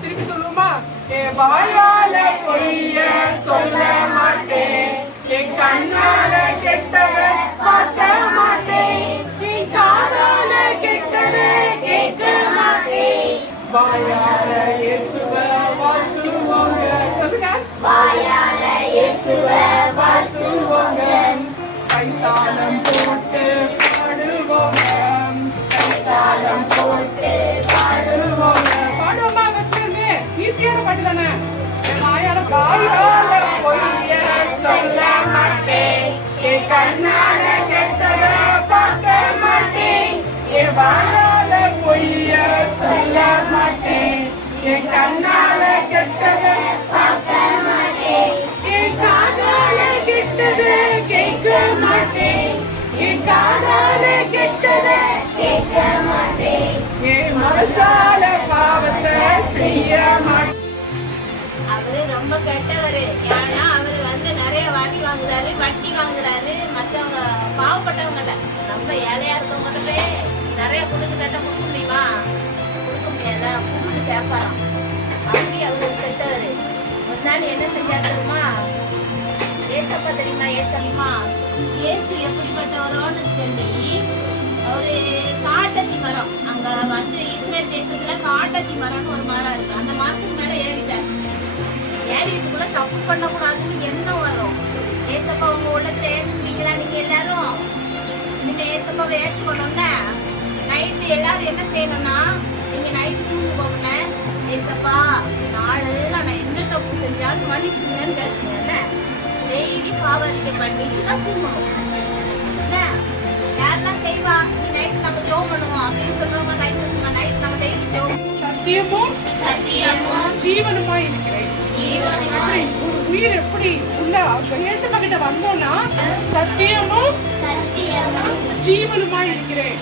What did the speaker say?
திருப்பி சொல்லுமா? என் வாயால பொய்ய சொல்ல மாட்டேன், என் கண்ணால கெட்டத பார்க்க மாட்டேன், என் காதால கெட்டத கேட்க மாட்டேன். வாயால இயேசுவ வாழ்த்துவோங்க. சொல்லுங்க. வாயால இயேசுவ வாழ்த்துவோங்க. கைத்தாளம் போட்டு பாடுவோங்க. கைத்தாளம் போட்டு பாடுவோங்க. பாடுவோமா? ஈஸியான பாட்டு தானே. வாயால பொய்ய சொல்ல மாட்டேன், என் கண்ணால கெட்டத பார்க்க மாட்டேன், என் வாயால பொய்ய சொல்ல மாட்டேன், என் கண்ணால கெட்டத பார்க்க மாட்டேன், என் காதால கெட்டத கேட்க மாட்டேன், என் காதால கெட்டத கேட்க மாட்டேன், என் மனசால பாவத்தை செய்ய மாட்டேன். அவரு ரொம்ப கெட்டவரு. ஏன்னா அவரு நிறைய வாட்டி வாங்குறாரு, வட்டி வாங்குறாரு. மற்றவங்க பாவப்பட்டவங்ககிட்ட, ரொம்ப ஏழையா இருக்கவங்ககிட்ட நிறைய கொடுத்து கட்ட கொடுக்க முடியுமா? கொடுக்க முடியாத புண்ணு கேட்பாராம். அப்படி அவரு கெட்டவரு. ஒரு நாள் என்ன செஞ்சா தெரியுமா? ஏசப்பா தெரியுமா? ஏசம்மா ஏசு எப்படிப்பட்டவரோன்னு சொல்லி ஒரு காட்டத்தி மரம், அங்க இஸ்ரேல் தேசத்துல காட்டத்தி மரம்னு ஒரு மரம் இருக்கு. அந்த மரத்துக்கு மேல ஏறிட்டார். ஏறிட்டுக்குள்ள தப்பு பண்ணக்கூடாதுன்னு எண்ணம் வரும். ஏசப்பா உங்க உள்ளத்துல ஏற்றுக்கிறீங்களா? நீங்க எல்லாரும் நீங்க ஏசப்பாவை ஏற்றுக்கணும்னா நைட்டு எல்லாரும் என்ன செய்யணும்னா, நீங்க நைட்டு தூங்க போகணும்னா, ஏசப்பா நாளெல்லாம் நான் என்ன தப்பு செஞ்சாலும் மன்னிச்சுங்கன்னு கேட்குங்க. டெய்லி பாவரிக்கை பண்ணிட்டு தான் தூங்கணும். யாரெல்லாம் செய்வா? நீ நைட்டு நாங்க ஜோம் பண்ணுவோம் அப்படின்னு சொல்றவங்க நைட்டு நாங்க டெய்லி ஜோம். சத்தியமும் ஜீவனுமா இருக்கிறேன். உயிர் எப்படி உள்ள இயேசுப்பா கிட்ட வந்தோம்னா சத்தியமும் ஜீவனுமா இருக்கிறேன்.